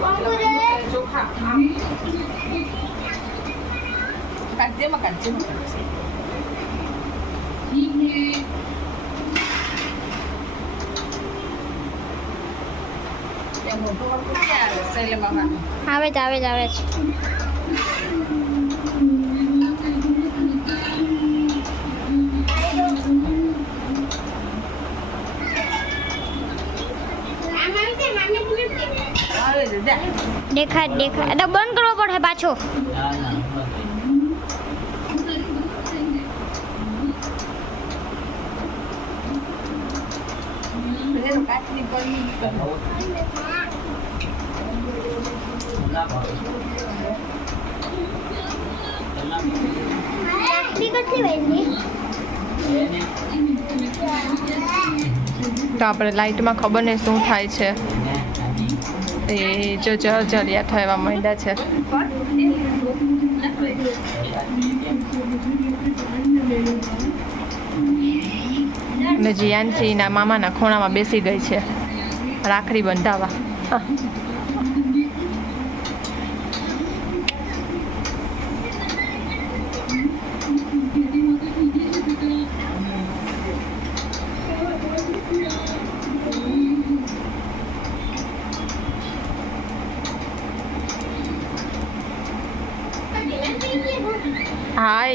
ચોખા કાઢજેમાં કાઢજેમાં આવે જ આવે જ આવે છે દેખાય દેખાય. એટલે બંધ કરવો પડે પાછો. તો આપણે લાઇટમાં ખબર નહીં શું થાય છે. એ જો જરિયા થવા માંડ્યા છે. ના મામાના ખૂણામાં બેસી ગઈ છે. રાખડી બંધાવા.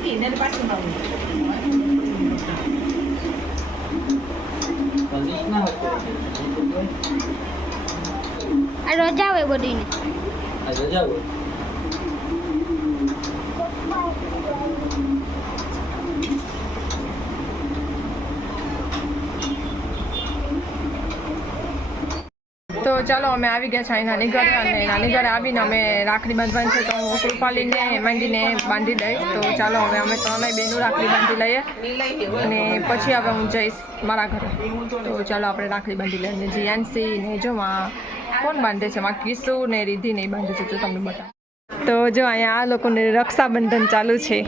એ ઓલા મૂકીને પાછું આ રજા હોય બધીને તો ચાલો અમે આવી ગયા છીએ નાની ઘરે અને નાની ઘરે આવીને અમે રાખડી બાંધવાની છે તો હું કૃપાલીને માંડીને બાંધી દઈશ. તો ચાલો હવે અમે ત્રણેય બેનું રાખડી બાંધી લઈએ. અને પછી હવે હું જઈશ મારા ઘરે. તો ચાલો આપણે રાખડી બાંધી લઈએ. અને જીયાનસી ને જો માં કોણ બાંધે છે? માં કિસુ ને રીધિ ને બાંધે છે તો તમને બતાવ. તો જો અહીંયા આ લોકોને રક્ષાબંધન ચાલુ છે.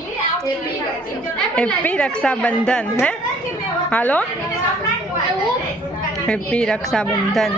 હેપી રક્ષાબંધન હે? હાલો? હેપી રક્ષાબંધન.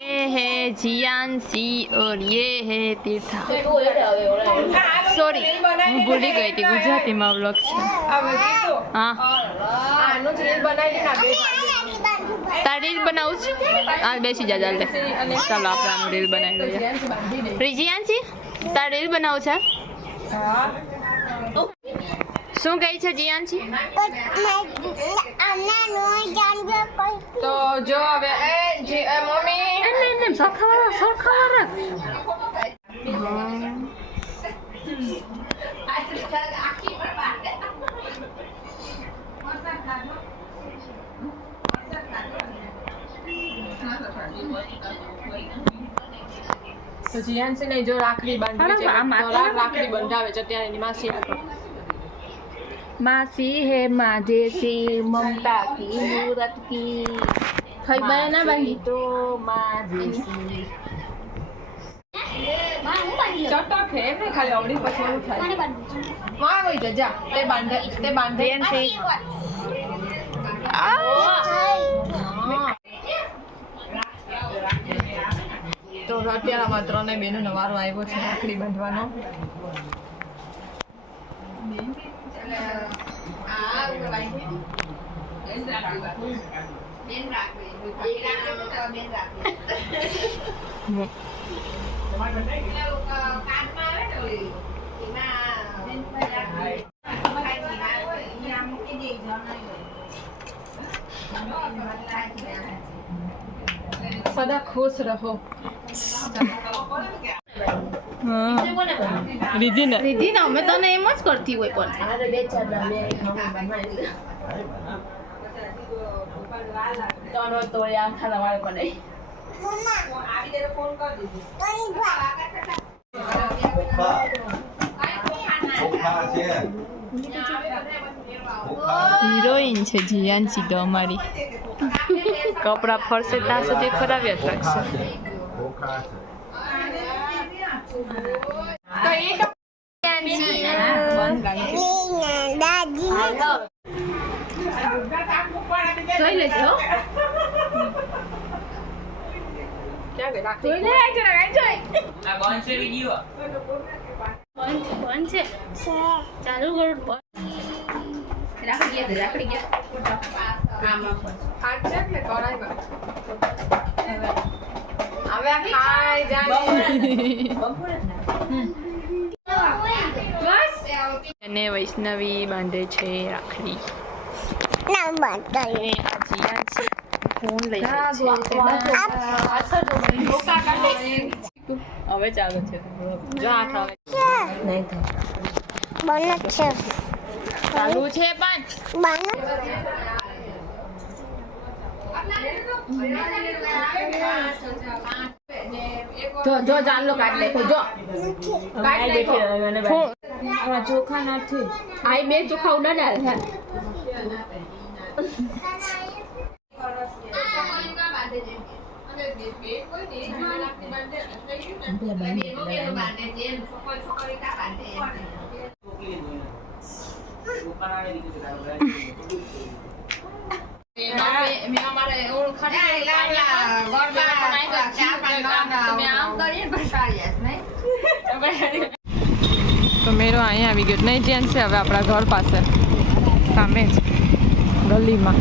ये है જીયાન ઓર યે હે તીર્થા. સોરી હું ભૂલી ગઈ હતી ગુજરાતીમાં વ્લોગ છે. હા. તાર બનાવું છું? આ બેસી જા ચાલે ચાલો આપણે આનું રીલ બનાવી લઈએ. રીજિયાન સી રીલ બનાવું છે? શું કહે છે જીયાનસી તો જો હવે એ જી એ મમ્મી એમ એમ એમ સરખાવાળા સરખાવાળા તો જીયાનસી ને જો રાખડી બાંધવી છે તો રાખ રાખડી બંધાવે છે ત્યાં એની માસી આગળ માસી હે માજેસી મમતા કી મૂરત કી. થઈ બાય ના બાંધી તો માજેસી ચટક હે એમ ખાલી અવળી પછી એવું થાયમાં હોય છે જા તે બાંધે તે બાંધે તો અત્યારે અમારા ત્રણેય બેનો નવારો આવ્યો છે રાખડી બાંધવાનો સદા ખુશ રહો રીધી ને અમે તને એમ જ કરતી હોય પણ હિરોઈન છે જીયાનસી તો અમારી કપડા ફરશે ત્યાં સુધી ખરાવ્યા જ રાખશે જોઈ લેજો જોઈ લે જરા જોઈ બંધ બંધ છે ચાલુ કરું બંધ રાખડી ગયા રાખડી ગયા આમાં હવે ખાઈ જાય બસ અને વૈષ્ણવી બાંધે છે રાખડી. હવે ચાલુ છે. જો ચાલુ છે પણ. જો જો ચાલો કાઢ લે જો. કાઢ લે ચોખા નથી આઈ બે ચોખા ઉડાડ્યા છે તો મેરો અહીંયા આવી ગયો. નહીં જેન છે હવે આપણા ઘર પાસે. સામે જ. ગલીમાં.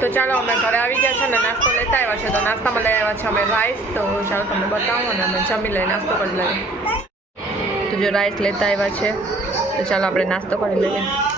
તો ચાલો, અમે ઘરે આવી ગયા છે ને નાસ્તો લેતા આવ્યા છે. તો નાસ્તામાં લઈ આવ્યા છે અમે રાઈસ તો ચાલો, તમને બતાવો ને અમે જમી લઈએ, નાસ્તો કરી લઈએ. તો જો રાઈસ લેતા આવ્યા છે. તો ચાલો, આપણે નાસ્તો કરી લઈએ.